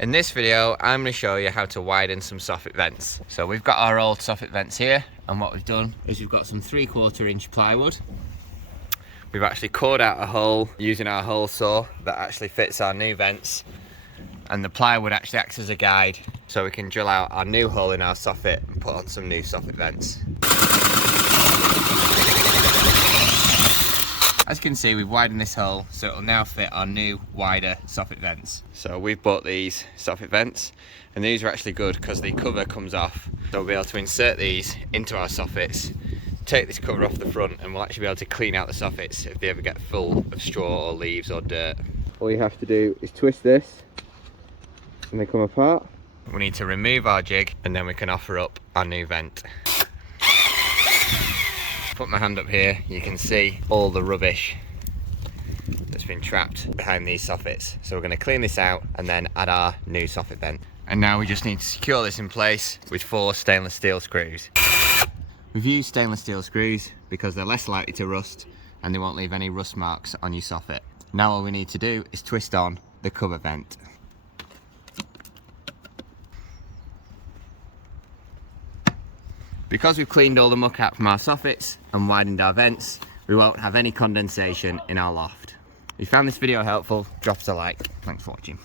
In this video, I'm going to show you how to widen some soffit vents. So we've got our old soffit vents here, and what we've done is we've got some 3/4 inch plywood. We've actually cored out a hole using our hole saw that actually fits our new vents, and the plywood actually acts as a guide so we can drill out our new hole in our soffit and put on some new soffit vents. As you can see, we've widened this hole so it'll now fit our new wider soffit vents. So we've bought these soffit vents, and these are actually good because the cover comes off. So we'll be able to insert these into our soffits, take this cover off the front, and we'll actually be able to clean out the soffits if they ever get full of straw or leaves or dirt. All you have to do is twist this and they come apart. We need to remove our jig and then we can offer up our new vent. Put my hand up here, you can see all the rubbish that's been trapped behind these soffits. So we're going to clean this out and then add our new soffit vent. And now we just need to secure this in place with 4 stainless steel screws. We've used stainless steel screws because they're less likely to rust and they won't leave any rust marks on your soffit. Now all we need to do is twist on the cover vent. Because we've cleaned all the muck out from our soffits and widened our vents, we won't have any condensation in our loft. If you found this video helpful, drop us a like. Thanks for watching.